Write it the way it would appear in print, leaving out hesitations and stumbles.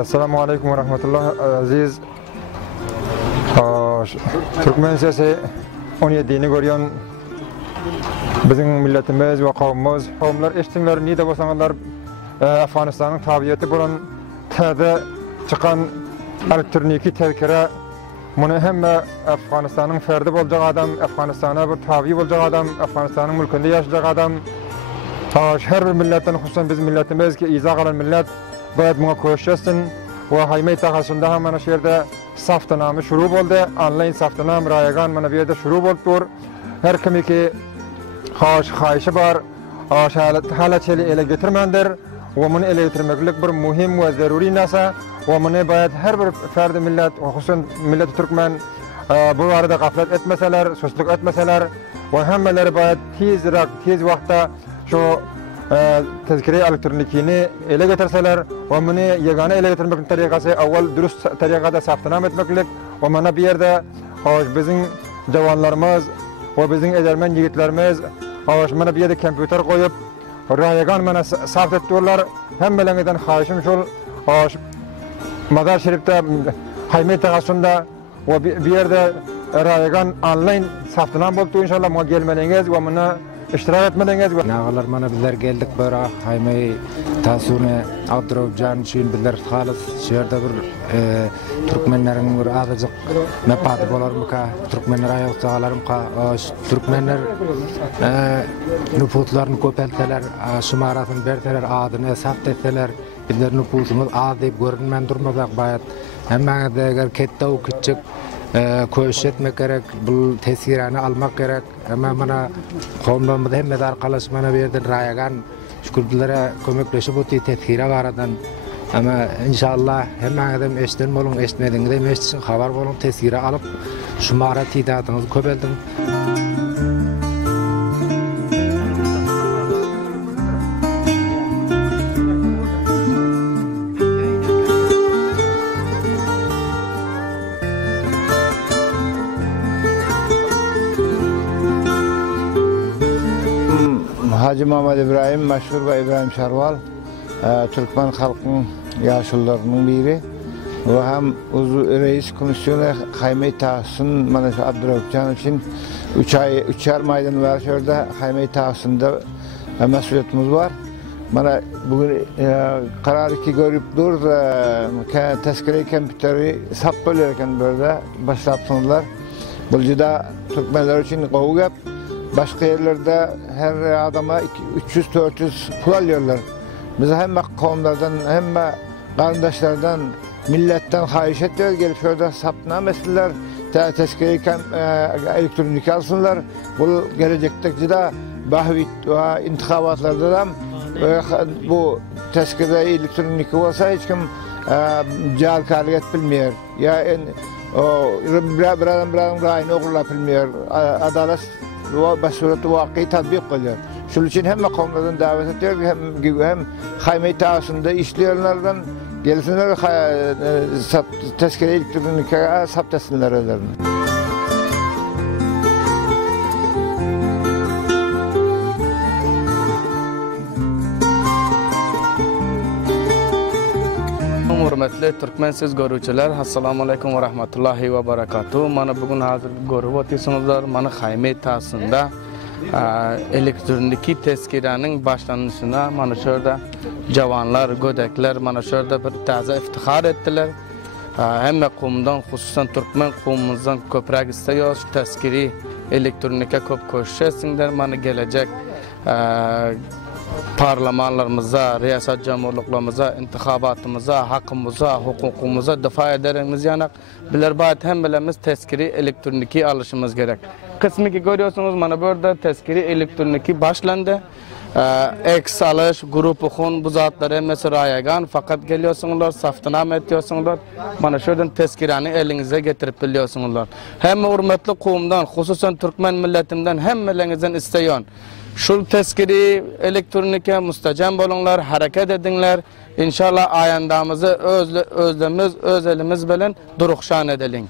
Assalamu alaikum ve rahmetullah aziz. Türkmen sesi 17'ni görüyorsun. Bizim milletimiz ve kavimler eştinler nide bolsaňlar Afganistan'ın tabiiyeti bulan täze çıkan elektroniki tezkere bunu hem Afganistan'ın ferdi bolacak adam, Afganistan'a bir tabi bolacak adam, Afganistan'ın mülkünde yaşayacak adam. Her bir milletten hususan bizim milletimiz ki iza kalan millet bayat buna koşasın ve hayme takasında hemen şehirde saftanamı şuru oldu. Online saftanam rayagan bana bir yerde şuru oldu. Her kimi ki xahişi var, hala çeli ele getirmendir ve bunu ele getirmeklik bir muhim ve zaruri nasa ve bunu bayat her bir ferdi millet, hususan millet Türkmen bu arada gaflet etmeseler, susuzluk etmeseler ve hemmeleri bayat tez vakta şu tezkere elektronikini ele getirseler ve bunu yegane ele getirmek tarikası evvel dürüst tarikada saftanam etmeklik ve bana bir yerde bizim cavanlarımız ve bizim edermen yigitlerimiz bana bir yerde kompüter koyup rayagan bana saft ettiyorlar. Hem beleniden xahişim şol Mazar Şerif'te hayme takasında ve bir yerde rayagan online saftanam boldu inşallah bana gelmeliğiniz ve bana iştirak etmeliğiniz. Nağalar bana bizler geldik böyle hayme tasunu Abdurrahman için bizler halis şehirde bir Türkmenlerin bir azıcık mepadı bolar mı ka Türkmenler ayak sağlarım ka Türkmenler nüfuslarını köpelteler şımarasını berteler adını saft etseler bizler nüfusumuz az deyip görünmen durmasak bayat hemen de eğer kette o küçük koş etmek gerek, bu tesirini almak gerek. Ama bana kavimlerimiz hem de arkadaşlarına bir yerden rayagan şükürlere kömekleşip o tesire varadan. Ama inşallah hemen adam eşten olun, eşitmediğinde de eşitsin haber olun, tesire alıp şu mağara tidatınızı köpeldin. Hacı Muhammed İbrahim, meşhur ve İbrahim Şarval, Türkmen halkının yaşlılarının biri. Ve hem reis komisyonu hayme tahsın, bana Abdurrahman için 3 maydan var şurada hayme tahsında mesuliyetimiz var. Bana bugün kararı ki görüp dur, tezkere kompüteri sap bölürken böyle başlattınlar. Bulcuda Türkmenler için kovuk yap. Başka yerlerde her adama 300-400 pul alıyorlar. Biz hem kavimlerden hem kardeşlerden, milletten hayiş ediyoruz. Gelip şurada saptına mesleler, tezkere elektronik alsınlar. Bu gelecekteki de bahvit ve intikabatlarda da bu tezkere elektronik olsa hiç kim cahilkarlık bilmiyor. Ya birazdan rayını okurlar bilmiyor. Adalet ve mesuliyeti vakıi tatbik kılıyor. Şunun için hem kavimlerden davet ediyor hem hayme tahsında işleyenlerden gelsinler tezkere elektronika sapt etsinler ellerini. Hürmetli Türkmen siz görücüler, assalamu alaikum ve rahmetullahi ve berekatuhu. Bana bugün hazır görüyorsunuzlar, bana hayme tahsında elektroniki tezkirenin başlanışına bana şurada cavanlar, gödekler bana şurada bir taze iftihar ettiler. Hem kavimden, hususan Türkmen kavimimizden köprek istiyoruz, tezkiri elektronika köp koşuşasınlar, bana gelecek parlamanlarımıza, riyasat cumhurluklarımıza, intihabatımıza, hakkımıza, hukukumuza defa ederimiz yanak. Biler bayat hem bilemiz tezkiri elektroniki alışımız gerek. Kısmı ki görüyorsunuz, mana burada tezkiri elektroniki başlandı. Eks alış, grup okun bu zatları mesela ayagan fakat geliyorsunlar, saftinam ediyorsunlar. Mana şuradan tezkirani elinize getirip biliyorsunlar. Hem hürmetli kuvumdan, hususan Türkmen milletimden hem elinizden isteyon. Şu tezkiri elektronike müstecem bolunlar, hareket edinler. İnşallah ayandamızı öz elimiz bilen durukşan edelim.